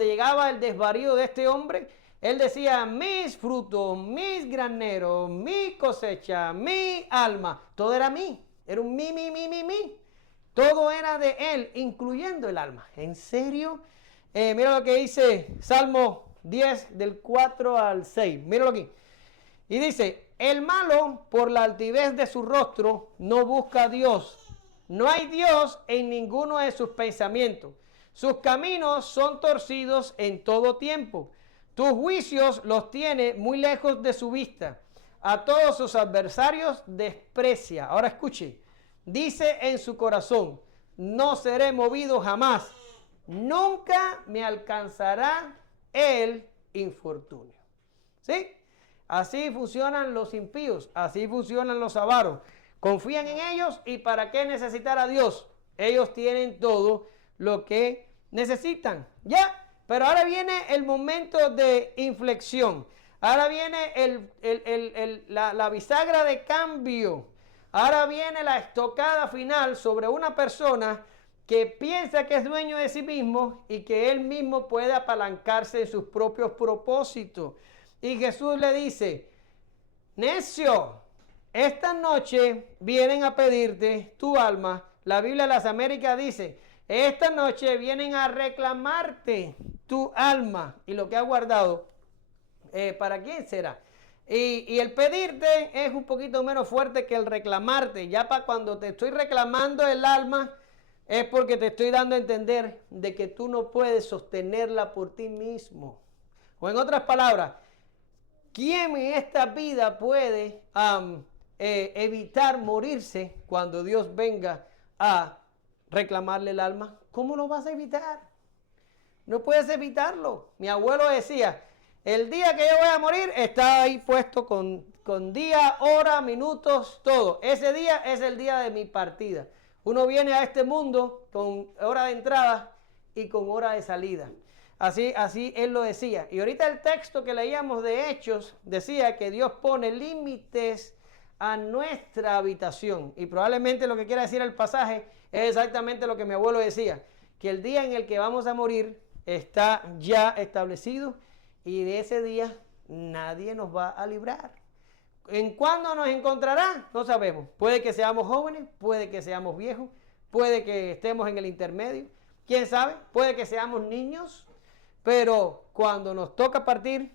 llegaba el desvarío de este hombre? Él decía, mis frutos, mis graneros, mi cosecha, mi alma, todo era mí. Era un mí. Todo era de él, incluyendo el alma. ¿En serio? Mira lo que dice Salmo 10 del 4 al 6. Míralo aquí. Y dice, el malo por la altivez de su rostro no busca a Dios. No hay Dios en ninguno de sus pensamientos. Sus caminos son torcidos en todo tiempo. Tus juicios los tiene muy lejos de su vista. A todos sus adversarios desprecia. Ahora escuche. Dice en su corazón, no seré movido jamás. Nunca me alcanzará el infortunio. ¿Sí? Así funcionan los impíos. Así funcionan los avaros. Confían en ellos y ¿para qué necesitar a Dios? Ellos tienen todo lo que necesitan. ¿Ya? Pero ahora viene el momento de inflexión. Ahora viene la bisagra de cambio. Ahora viene la estocada final sobre una persona que piensa que es dueño de sí mismo y que él mismo puede apalancarse en sus propios propósitos. Y Jesús le dice, necio, esta noche vienen a pedirte tu alma. La Biblia de las Américas dice, esta noche vienen a reclamarte tu alma y lo que has guardado. ¿Para quién será? Y el pedirte es un poquito menos fuerte que el reclamarte. Ya para cuando te estoy reclamando el alma es porque te estoy dando a entender de que tú no puedes sostenerla por ti mismo. O en otras palabras, ¿quién en esta vida puede evitar morirse cuando Dios venga a reclamarle el alma? ¿Cómo lo vas a evitar? No puedes evitarlo. Mi abuelo decía, el día que yo voy a morir está ahí puesto con día, hora, minutos, todo. Ese día es el día de mi partida. Uno viene a este mundo con hora de entrada y con hora de salida. Así él lo decía. Y ahorita el texto que leíamos de Hechos decía que Dios pone límites a nuestra habitación. Y probablemente lo que quiera decir el pasaje es exactamente lo que mi abuelo decía. Que el día en el que vamos a morir está ya establecido. Y de ese día nadie nos va a librar. ¿En cuándo nos encontrará? No sabemos. Puede que seamos jóvenes, puede que seamos viejos, puede que estemos en el intermedio. ¿Quién sabe? Puede que seamos niños. Pero cuando nos toca partir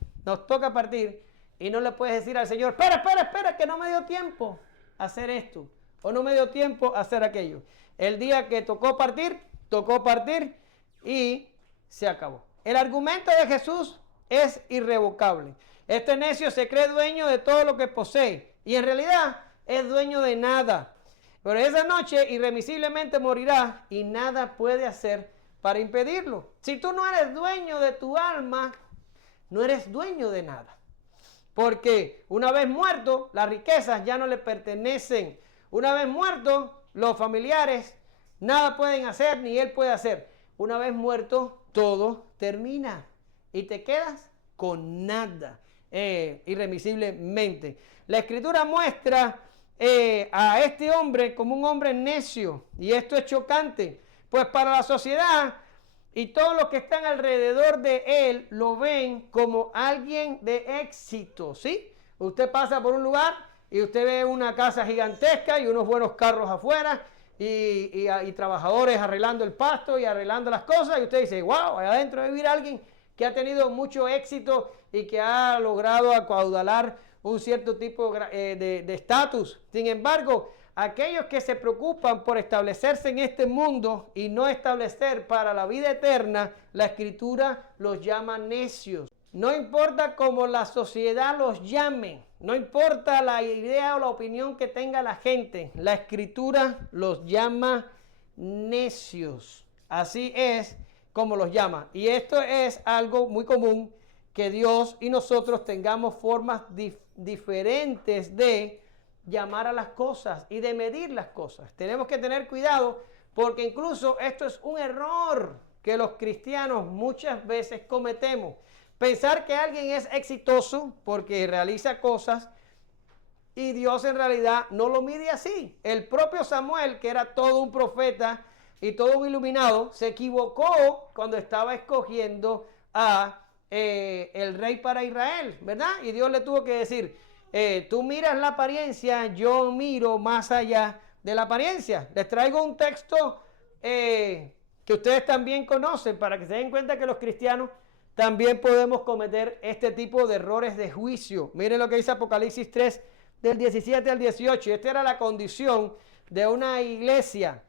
y no le puedes decir al Señor, espera, que no me dio tiempo a hacer esto. O no me dio tiempo a hacer aquello. El día que tocó partir y se acabó. El argumento de Jesús es irrevocable. Este necio se cree dueño de todo lo que posee y en realidad es dueño de nada. Pero esa noche irremisiblemente morirá y nada puede hacer para impedirlo. Si tú no eres dueño de tu alma, no eres dueño de nada. Porque una vez muerto, las riquezas ya no le pertenecen. Una vez muerto, los familiares nada pueden hacer, ni él puede hacer. Una vez muerto, todo termina. Y te quedas con nada, irremisiblemente. La Escritura muestra a este hombre como un hombre necio. Y esto es chocante. Pues para la sociedad y todos los que están alrededor de él lo ven como alguien de éxito, ¿sí? Usted pasa por un lugar y usted ve una casa gigantesca y unos buenos carros afuera y trabajadores arreglando el pasto y arreglando las cosas y usted dice, wow, allá adentro debe vivir alguien que ha tenido mucho éxito y que ha logrado acaudalar un cierto tipo de estatus. Sin embargo, aquellos que se preocupan por establecerse en este mundo y no establecer para la vida eterna, la Escritura los llama necios. No importa cómo la sociedad los llame, no importa la idea o la opinión que tenga la gente, la Escritura los llama necios. Así es como los llama. Y esto es algo muy común, que Dios y nosotros tengamos formas diferentes de llamar a las cosas y de medir las cosas. Tenemos que tener cuidado porque incluso esto es un error que los cristianos muchas veces cometemos. Pensar que alguien es exitoso porque realiza cosas y Dios en realidad no lo mide así. El propio Samuel, que era todo un profeta y todo un iluminado, se equivocó cuando estaba escogiendo a el rey para Israel, ¿verdad? Y Dios le tuvo que decir, tú miras la apariencia, yo miro más allá de la apariencia. Les traigo un texto que ustedes también conocen para que se den cuenta que los cristianos también podemos cometer este tipo de errores de juicio. Miren lo que dice Apocalipsis 3, del 17 al 18. Esta era la condición de una iglesia.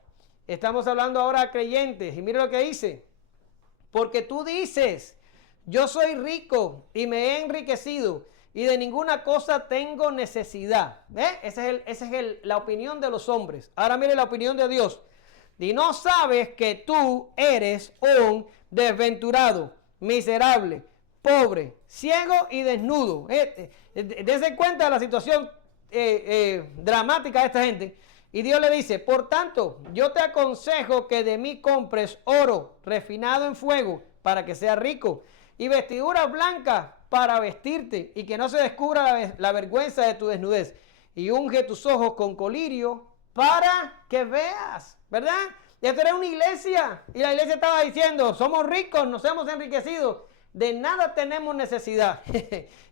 Estamos hablando ahora a creyentes. Y miren lo que dice. Porque tú dices, yo soy rico y me he enriquecido y de ninguna cosa tengo necesidad. Esa es la opinión de los hombres. Ahora mire la opinión de Dios. Y no sabes que tú eres un desventurado, miserable, pobre, ciego y desnudo. Dense cuenta de la situación dramática de esta gente. Y Dios le dice, por tanto, yo te aconsejo que de mí compres oro refinado en fuego para que seas rico y vestiduras blancas para vestirte y que no se descubra la vergüenza de tu desnudez. Y unge tus ojos con colirio para que veas, ¿verdad? Esto era una iglesia y la iglesia estaba diciendo, somos ricos, nos hemos enriquecido, de nada tenemos necesidad.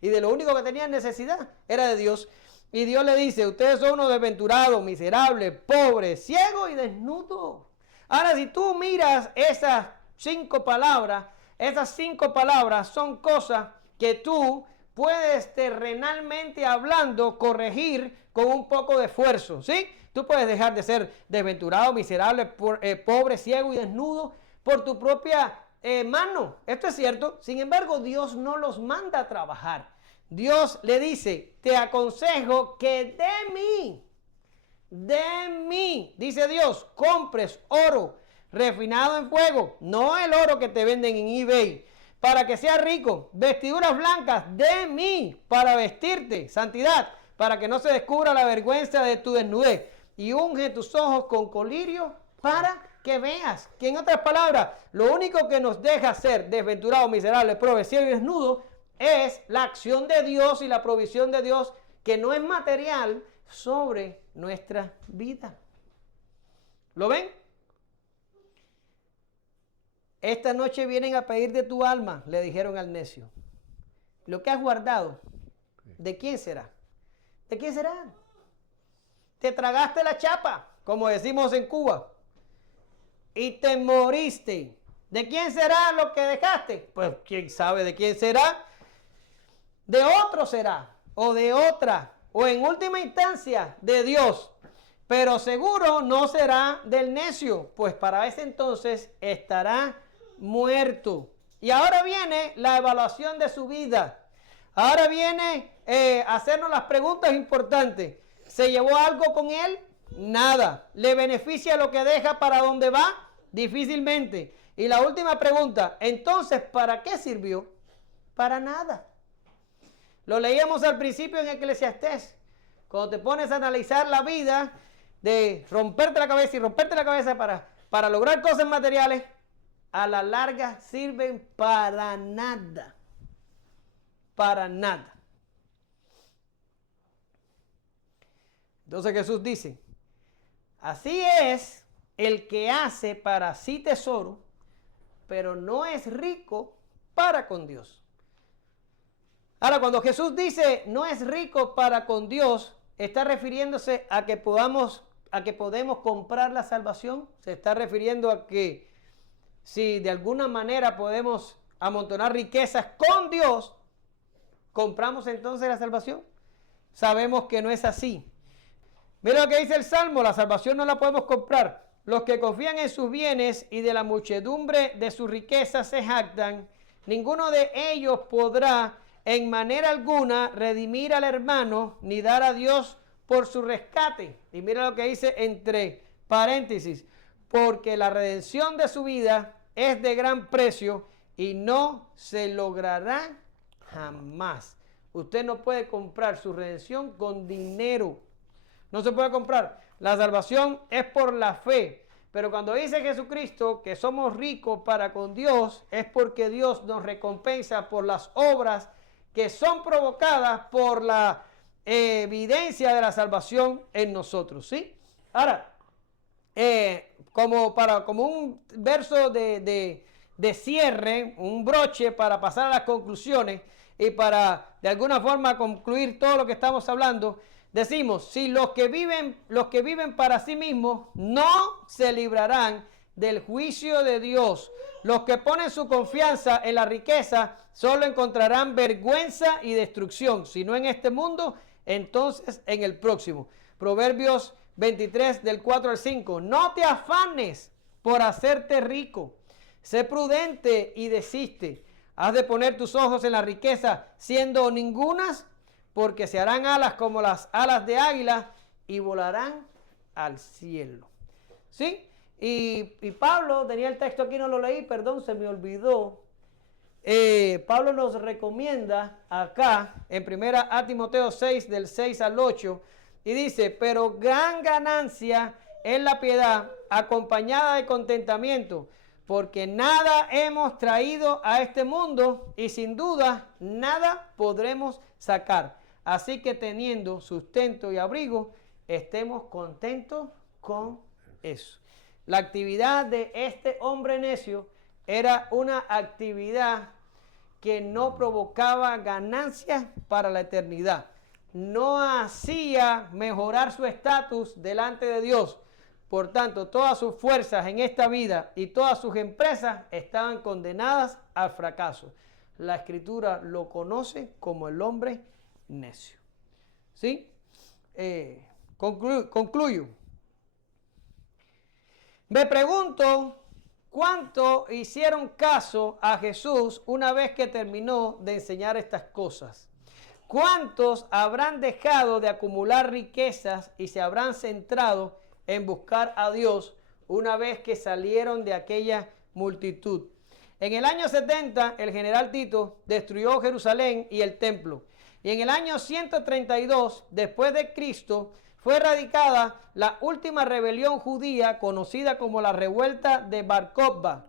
Y de lo único que tenían necesidad era de Dios. Y Dios le dice, ustedes son unos desventurados, miserables, pobres, ciegos y desnudos. Ahora, si tú miras esas 5 palabras, esas 5 palabras son cosas que tú puedes terrenalmente hablando corregir con un poco de esfuerzo, ¿sí? Tú puedes dejar de ser desventurado, miserable, pobre, ciego y desnudo por tu propia mano. Esto es cierto. Sin embargo, Dios no los manda a trabajar. Dios le dice, te aconsejo que de mí, dice Dios, compres oro refinado en fuego, no el oro que te venden en eBay, para que seas rico, vestiduras blancas de mí, para vestirte, santidad, para que no se descubra la vergüenza de tu desnudez, y unge tus ojos con colirio para que veas. Que en otras palabras, lo único que nos deja ser desventurado, miserable, pobre, ciego y desnudo es la acción de Dios y la provisión de Dios, que no es material, sobre nuestra vida. ¿Lo ven? Esta noche vienen a pedir de tu alma, le dijeron al necio. Lo que has guardado, ¿de quién será? ¿De quién será? Te tragaste la chapa, como decimos en Cuba, y te moriste. ¿De quién será lo que dejaste? Pues quién sabe de quién será. De otro será, o de otra, o en última instancia de Dios. Pero seguro no será del necio, pues para ese entonces estará muerto. Y ahora viene la evaluación de su vida. Ahora viene hacernos las preguntas importantes. ¿Se llevó algo con él? Nada. ¿Le beneficia lo que deja para dónde va? Difícilmente. Y la última pregunta, entonces, ¿para qué sirvió? Para nada. Lo leíamos al principio en Eclesiastés. Cuando te pones a analizar la vida, de romperte la cabeza y romperte la cabeza para lograr cosas materiales, a la larga sirven para nada. Para nada. Entonces Jesús dice, así es el que hace para sí tesoro, pero no es rico para con Dios. Ahora, cuando Jesús dice no es rico para con Dios, está refiriéndose a que podemos comprar la salvación. Se está refiriendo a que si de alguna manera podemos amontonar riquezas con Dios, ¿compramos entonces la salvación? Sabemos que no es así. Mira lo que dice el Salmo, la salvación no la podemos comprar. Los que confían en sus bienes y de la muchedumbre de sus riquezas se jactan, ninguno de ellos podrá en manera alguna redimir al hermano, ni dar a Dios por su rescate. Y mira lo que dice entre paréntesis, porque la redención de su vida es de gran precio y no se logrará jamás. Usted no puede comprar su redención con dinero. No se puede comprar. La salvación es por la fe. Pero cuando dice Jesucristo que somos ricos para con Dios, es porque Dios nos recompensa por las obras que son provocadas por la evidencia de la salvación en nosotros, ¿sí? Ahora, como un verso de cierre, un broche para pasar a las conclusiones y para de alguna forma concluir todo lo que estamos hablando, decimos, si los que viven para sí mismos no se librarán del juicio de Dios. Los que ponen su confianza en la riqueza solo encontrarán vergüenza y destrucción, si no en este mundo, entonces en el próximo. Proverbios 23 del 4 al 5. No te afanes por hacerte rico. Sé prudente y desiste. Has de poner tus ojos en la riqueza, siendo ningunas, porque se harán alas como las alas de águila y volarán al cielo. ¿Sí? Y Pablo, tenía el texto aquí, no lo leí, perdón, se me olvidó. Pablo nos recomienda acá, en 1 Timoteo 6, del 6 al 8, y dice, pero gran ganancia es la piedad, acompañada de contentamiento, porque nada hemos traído a este mundo, y sin duda nada podremos sacar. Así que teniendo sustento y abrigo, estemos contentos con eso. La actividad de este hombre necio era una actividad que no provocaba ganancias para la eternidad. No hacía mejorar su estatus delante de Dios. Por tanto, todas sus fuerzas en esta vida y todas sus empresas estaban condenadas al fracaso. La Escritura lo conoce como el hombre necio. ¿Sí? Concluyo. Me pregunto cuánto hicieron caso a Jesús una vez que terminó de enseñar estas cosas. ¿Cuántos habrán dejado de acumular riquezas y se habrán centrado en buscar a Dios una vez que salieron de aquella multitud? En el año 70, el general Tito destruyó Jerusalén y el templo. Y en el año 132, después de Cristo, fue erradicada la última rebelión judía conocida como la revuelta de Bar Kokhba.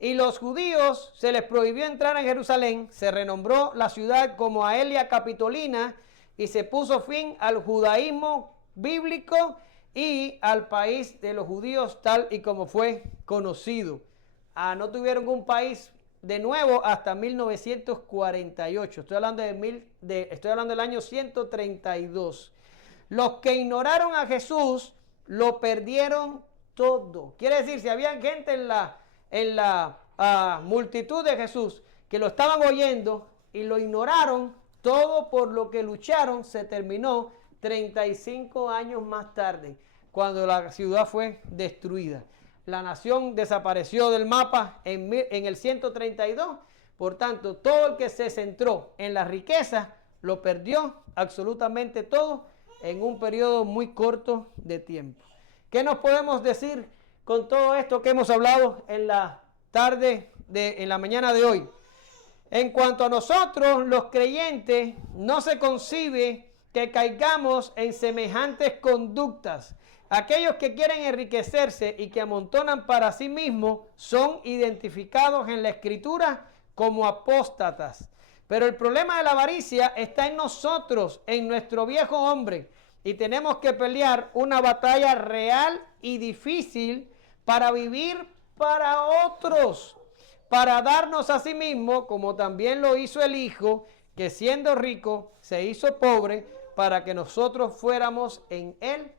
Y los judíos se les prohibió entrar en Jerusalén, se renombró la ciudad como Aelia Capitolina y se puso fin al judaísmo bíblico y al país de los judíos tal y como fue conocido. No tuvieron un país de nuevo hasta 1948. Estoy hablando del año 132. Los que ignoraron a Jesús lo perdieron todo. Quiere decir, si había gente en la multitud de Jesús que lo estaban oyendo y lo ignoraron, todo por lo que lucharon se terminó 35 años más tarde, cuando la ciudad fue destruida. La nación desapareció del mapa en el 132. Por tanto, todo el que se centró en la riqueza lo perdió absolutamente todo en un periodo muy corto de tiempo. ¿Qué nos podemos decir con todo esto que hemos hablado en la tarde, en la mañana de hoy? En cuanto a nosotros, los creyentes, no se concibe que caigamos en semejantes conductas. Aquellos que quieren enriquecerse y que amontonan para sí mismos son identificados en la Escritura como apóstatas. Pero el problema de la avaricia está en nosotros, en nuestro viejo hombre. Y tenemos que pelear una batalla real y difícil para vivir para otros, para darnos a sí mismo, como también lo hizo el Hijo, que siendo rico se hizo pobre, para que nosotros fuéramos en él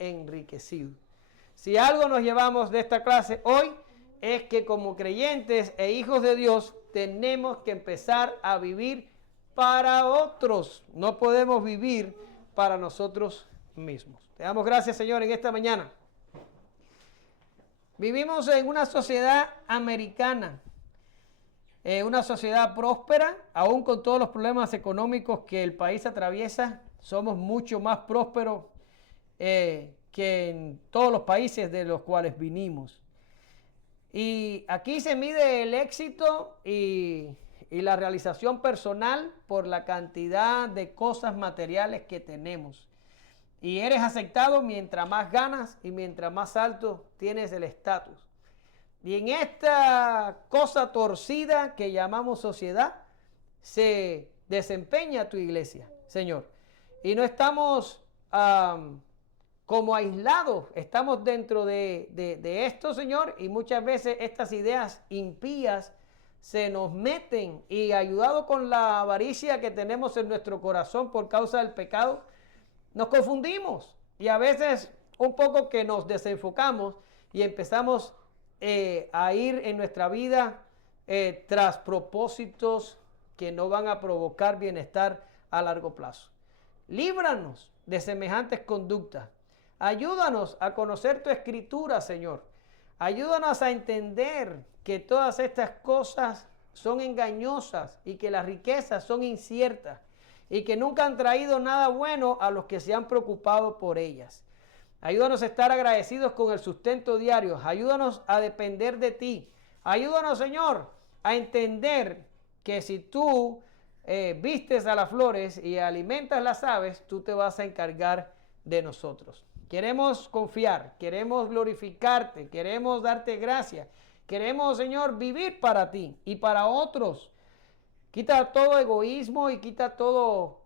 enriquecidos. Si algo nos llevamos de esta clase hoy, es que como creyentes e hijos de Dios, tenemos que empezar a vivir para otros. No podemos vivir para nosotros mismos. Te damos gracias, Señor, en esta mañana. Vivimos en una sociedad americana, una sociedad próspera, aún con todos los problemas económicos que el país atraviesa. Somos mucho más prósperos que en todos los países de los cuales vinimos. Y aquí se mide el éxito y la realización personal por la cantidad de cosas materiales que tenemos. Y eres aceptado mientras más ganas y mientras más alto tienes el estatus. Y en esta cosa torcida que llamamos sociedad, se desempeña tu iglesia, Señor. Y no estamos como aislados, estamos dentro de esto, Señor, y muchas veces estas ideas impías se nos meten, y ayudado con la avaricia que tenemos en nuestro corazón por causa del pecado, nos confundimos y a veces un poco que nos desenfocamos y empezamos a ir en nuestra vida tras propósitos que no van a provocar bienestar a largo plazo. Líbranos de semejantes conductas. Ayúdanos a conocer tu escritura, Señor. Ayúdanos a entender que todas estas cosas son engañosas y que las riquezas son inciertas y que nunca han traído nada bueno a los que se han preocupado por ellas. Ayúdanos a estar agradecidos con el sustento diario. Ayúdanos a depender de ti. Ayúdanos, Señor, a entender que si tú vistes a las flores y alimentas las aves, tú te vas a encargar de nosotros. Queremos confiar, queremos glorificarte, queremos darte gracias. Queremos, Señor, vivir para ti y para otros. Quita todo egoísmo y quita todo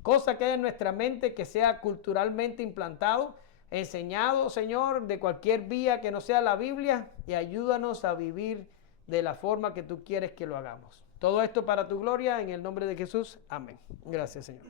cosa que hay en nuestra mente que sea culturalmente implantado, enseñado, Señor, de cualquier vía que no sea la Biblia, y ayúdanos a vivir de la forma que tú quieres que lo hagamos. Todo esto para tu gloria, en el nombre de Jesús. Amén. Gracias, Señor.